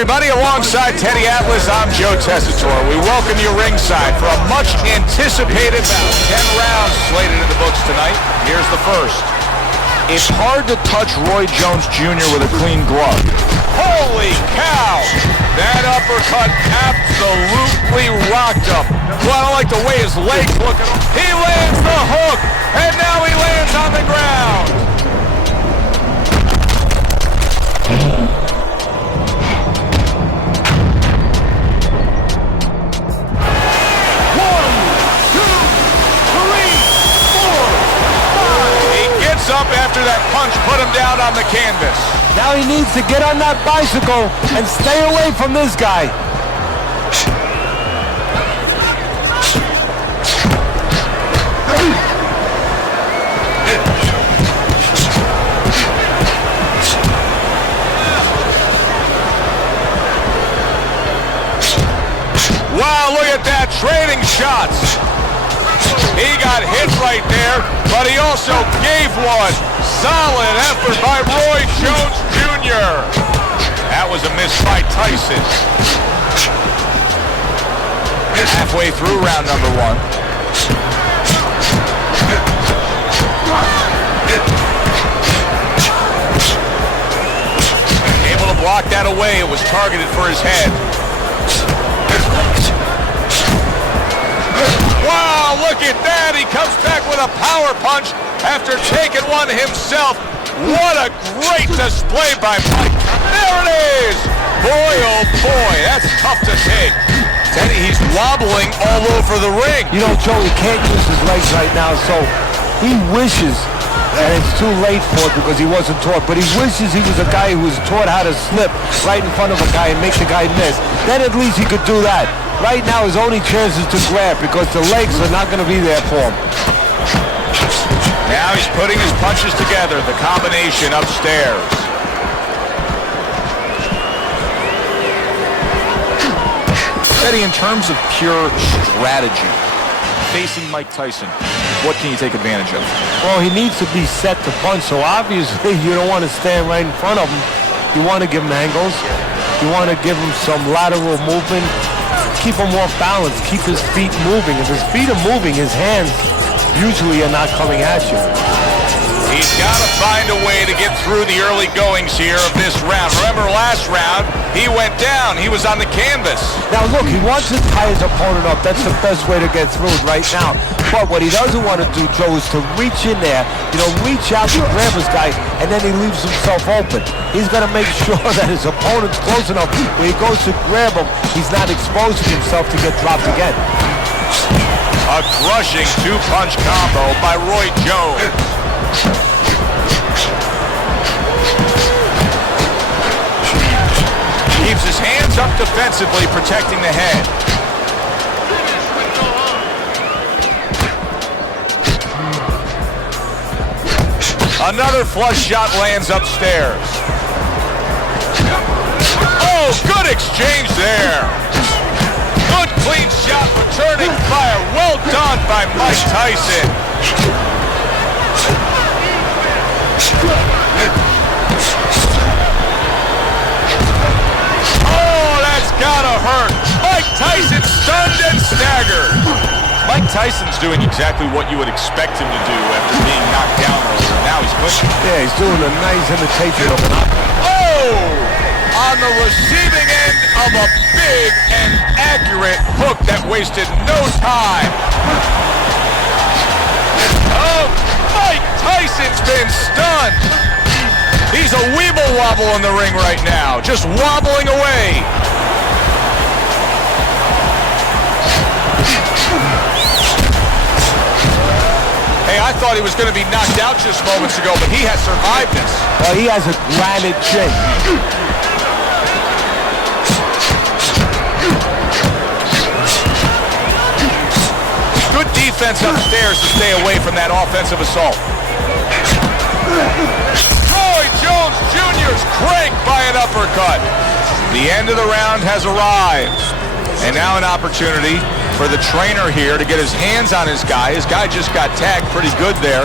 everybody. Alongside Teddy Atlas, I'm Joe Tessitore. We welcome you ringside for a much-anticipated bout. 10 rounds slated in the books tonight. Here's the first. It's hard to touch Roy Jones Jr. with a clean glove. Holy cow! That uppercut absolutely rocked him. Well, I don't like the way his legs look. He lands the hook, and now he lands on the ground. Up after that punch put him down on the canvas. Now he needs to get on that bicycle and stay away from this guy. Wow, look at that, trading shots. He got hit right there, but he also gave one. Solid effort by Roy Jones Jr. That was a miss by Tyson. Halfway through round number one. Able to block that away. It was targeted for his head. Wow, look at that. He comes back with a power punch after taking one himself. What a great display by Mike. There it is. Boy, oh boy, that's tough to take. Teddy, he's wobbling all over the ring. You know, Joe, he can't use his legs right now, so he wishes, and it's too late for it because he wasn't taught, but he wishes he was a guy who was taught how to slip right in front of a guy and make the guy miss. Then at least he could do that. Right now, his only chance is to grab because the legs are not going to be there for him. Now he's putting his punches together, the combination upstairs. Eddie, in terms of pure strategy, facing Mike Tyson, what can you take advantage of? Well, he needs to be set to punch, so obviously you don't want to stand right in front of him. You want to give him angles. You want to give him some lateral movement. Keep him off balance, keep his feet moving. If his feet are moving, his hands usually are not coming at you. He's got to find a way to get through the early goings here of this round. Remember last round, he went down. He was on the canvas. Now look, he wants to tie his opponent up. That's the best way to get through it right now. But what he doesn't want to do, Joe, is to reach in there, reach out to grab his guy, and then he leaves himself open. He's got to make sure that his opponent's close enough. When he goes to grab him, he's not exposing himself to get dropped again. A crushing two-punch combo by Roy Jones. Keeps his hands up defensively, protecting the head. Another flush shot lands upstairs. Oh, good exchange there. Good clean shot, returning fire. Well done by Mike Tyson. Oh, that's gotta hurt. Mike Tyson stunned and staggered. Mike Tyson's doing exactly what you would expect him to do after being knocked down earlier. Now he's pushing. Yeah, he's doing a nice imitation of an Oh! On the receiving end of a big and accurate hook that wasted no time. Oh, Mike Tyson's been stunned. He's a weeble wobble in the ring right now, just wobbling away. Hey, I thought he was going to be knocked out just moments ago, but he has survived this. Well, he has a granite chin. Good defense upstairs to stay away from that offensive assault. Roy Jones Jr.'s cranked by an uppercut. The end of the round has arrived. And now an opportunity for the trainer here to get his hands on his guy. His guy just got tagged pretty good there.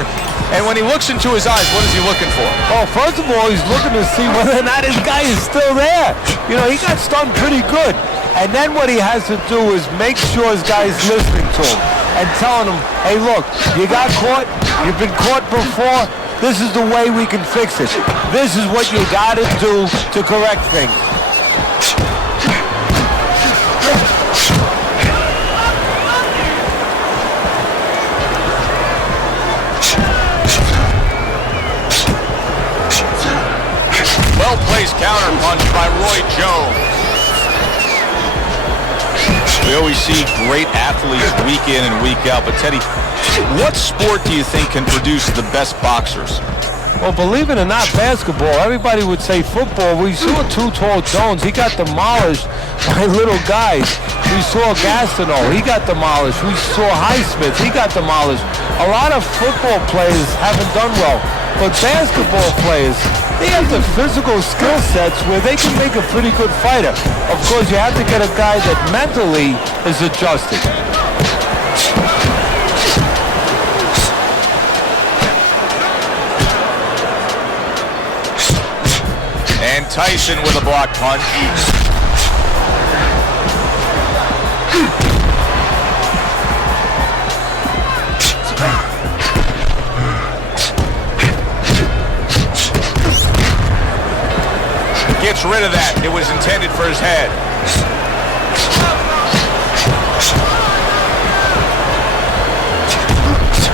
And when he looks into his eyes, what is he looking for? Oh, first of all, he's looking to see whether or not his guy is still there. You know, he got stunned pretty good. And then what he has to do is make sure his guy is listening to him and telling him, hey, look, you got caught. You've been caught before. This is the way we can fix it. This is what you got to do to correct things. Well-placed counter punch by Roy Jones. We always see great athletes week in and week out, but Teddy, what sport do you think can produce the best boxers? Well, believe it or not, basketball. Everybody would say football. We saw Too Tall Jones. He got demolished by little guys. We saw Gastineau. He got demolished. We saw Highsmith. He got demolished. A lot of football players haven't done well. But basketball players, they have the physical skill sets where they can make a pretty good fighter. Of course, you have to get a guy that mentally is adjusted. And Tyson with a block punch. Gets rid of that. It was intended for his head.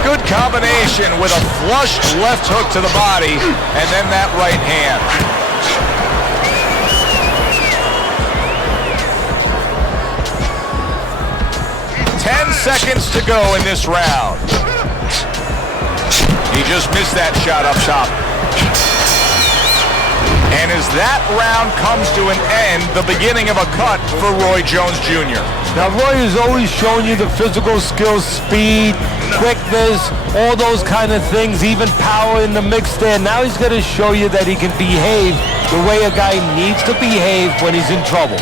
Good combination with a flush left hook to the body and then that right hand. Seconds to go in this round. He just missed that shot up top. And as that round comes to an end, the beginning of a cut for Roy Jones Jr. Now, Roy has always shown you the physical skills, speed, quickness, all those kind of things, even power in the mix there. Now he's going to show you that he can behave the way a guy needs to behave when he's in trouble.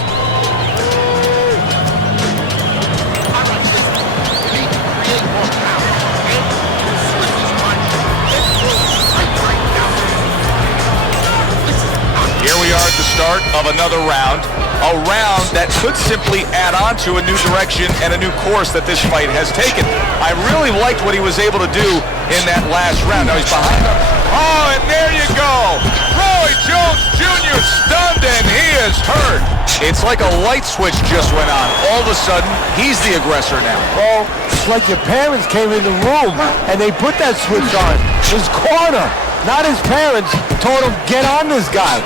Start of another round, a round that could simply add on to a new direction and a new course that this fight has taken. I really liked what he was able to do in that last round. Now he's behind him. Oh, and there you go. Roy Jones Jr. stunned and he is hurt. It's like a light switch just went on. All of a sudden, he's the aggressor now. Well, it's like your parents came in the room and they put that switch on. His corner, not his parents, told him, get on this guy.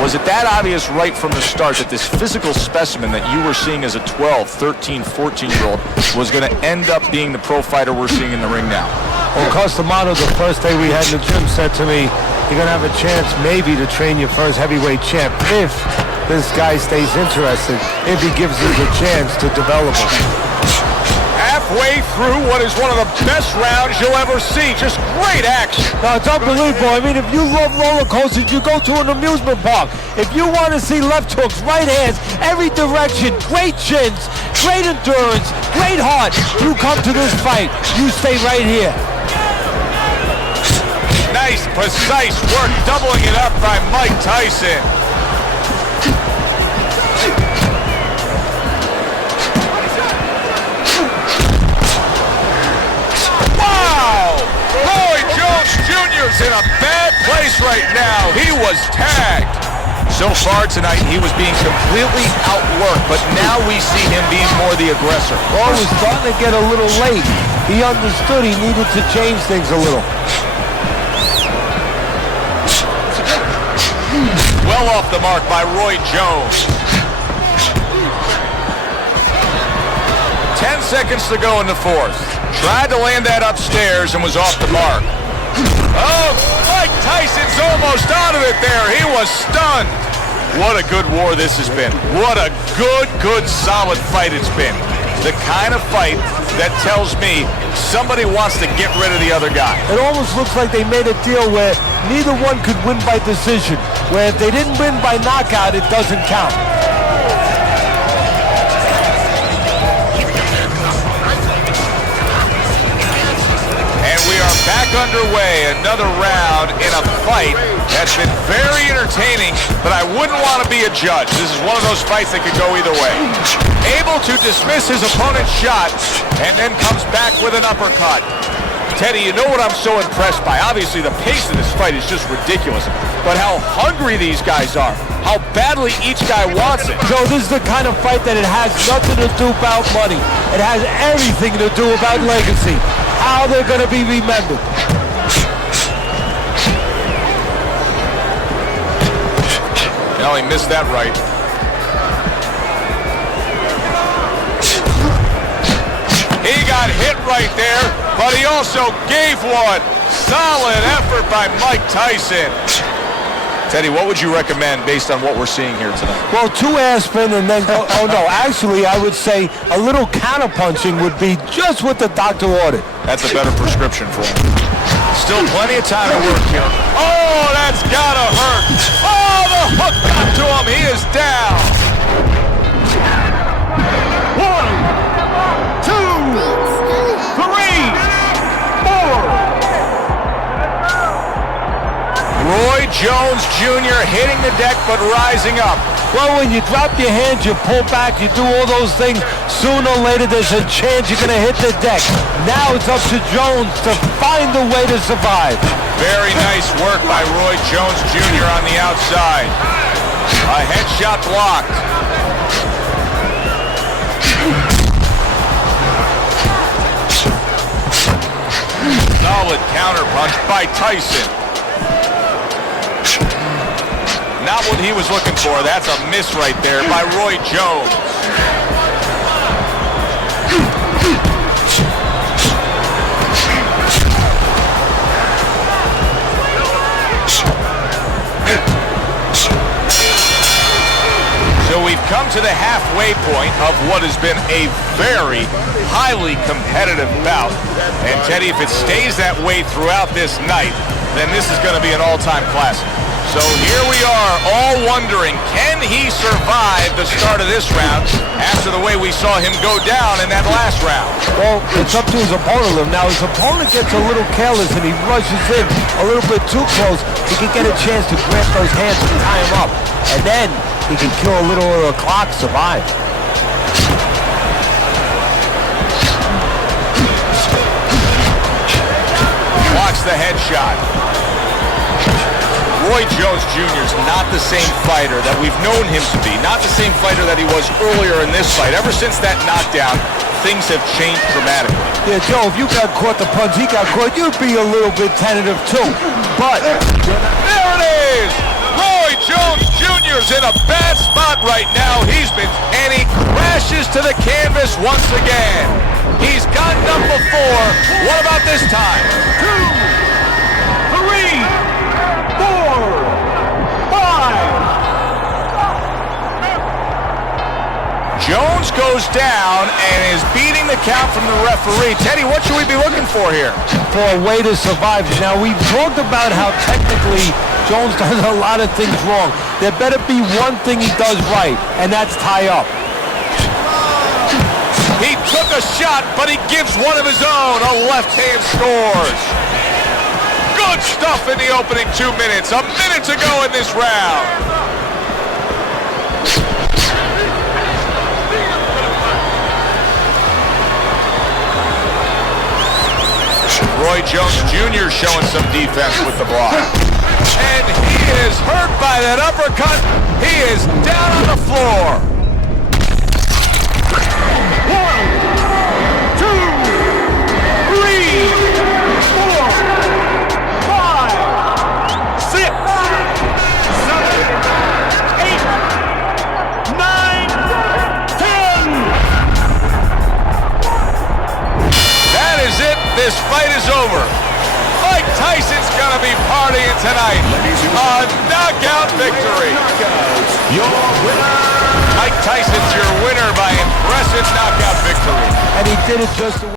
Was it that obvious right from the start that this physical specimen that you were seeing as a 12, 13, 14-year-old was going to end up being the pro fighter we're seeing in the ring now? Well, Costamato, the first day we had in the gym, said to me, you're going to have a chance maybe to train your first heavyweight champ if this guy stays interested, if he gives us a chance to develop him. Halfway through what is one of the best rounds you'll ever see. Just great action. No, it's unbelievable. I mean, if you love roller coasters, you go to an amusement park. If you want to see left hooks, right hands, every direction, great chins, great endurance, great heart, you come to this fight. You stay right here. Nice, precise work, doubling it up by Mike Tyson. Jr.'s in a bad place right now. He was tagged. So far tonight, he was being completely outworked, but now we see him being more the aggressor. Well, it was starting to get a little late. He understood he needed to change things a little. Well off the mark by Roy Jones. 10 seconds to go in the fourth. Tried to land that upstairs and was off the mark. Oh, Mike Tyson's almost out of it there. He was stunned. What a good war this has been. What a good, solid fight it's been. The kind of fight that tells me somebody wants to get rid of the other guy. It almost looks like they made a deal where neither one could win by decision. where if they didn't win by knockout, it doesn't count. Back underway, another round in a fight that's been very entertaining, but I wouldn't want to be a judge. This is one of those fights that could go either way. Able to dismiss his opponent's shot and then comes back with an uppercut. Teddy, you know what I'm so impressed by? Obviously, the pace of this fight is just ridiculous, but how hungry these guys are, how badly each guy wants it. So this is the kind of fight that it has nothing to do about money. It has everything to do about legacy. How they're going to be remembered. No, he missed that right. He got hit right there, but he also gave one. Solid effort by Mike Tyson. Teddy, what would you recommend based on what we're seeing here tonight? Well, 2 aspirin and then go, oh no, actually I would say a little counterpunching would be just what the doctor ordered. That's a better prescription for him. Still plenty of time to work here. Oh, that's gotta hurt. Oh, the hook got to him. He is down. 1, 2, 3, 4. Roy Jones Jr. hitting the deck but rising up. Well, when you drop your hands, you pull back, you do all those things, sooner or later there's a chance you're going to hit the deck. Now it's up to Jones to find a way to survive. Very nice work by Roy Jones Jr. on the outside. A headshot blocked. Solid counterpunch by Tyson. Not what he was looking for. That's a miss right there by Roy Jones. So we've come to the halfway point of what has been a very highly competitive bout. And Teddy, if it stays that way throughout this night, then this is going to be an all-time classic. So here we are, all wondering, can he survive the start of this round after the way we saw him go down in that last round? Well, it's up to his opponent. Now, his opponent gets a little careless and he rushes in a little bit too close. He can get a chance to grab those hands and tie him up. And then he can kill a little of the clock, survive. Blocks the headshot. Roy Jones Jr. is not the same fighter that we've known him to be, not the same fighter that he was earlier in this fight. Ever since that knockdown, things have changed dramatically. Yeah, Joe, if you got caught the punch he got caught, you'd be a little bit tentative too. But there it is! Roy Jones Jr.'s in a bad spot right now. And he crashes to the canvas once again. He's gotten up before. What about this time? 2, 3, 4, 5. Jones goes down and is beating the count from the referee. Teddy, what should we be looking for here? For a way to survive. Now, we've talked about how technically Jones does a lot of things wrong. There better be one thing he does right, and that's tie up. He took a shot, but he gives one of his own. A left hand scores. Good stuff in the opening 2 minutes. A minute to go in this round. Roy Jones Jr. showing some defense with the block. And he is hurt by that uppercut. He is down on the floor. 1, 2, 3, 4, 5, 6, 7, 8, 9, 10. That is it. This fight is over. Mike Tyson's going to be partying tonight. A knockout victory. Your winner. Mike Tyson's your winner by impressive knockout victory. And he did it just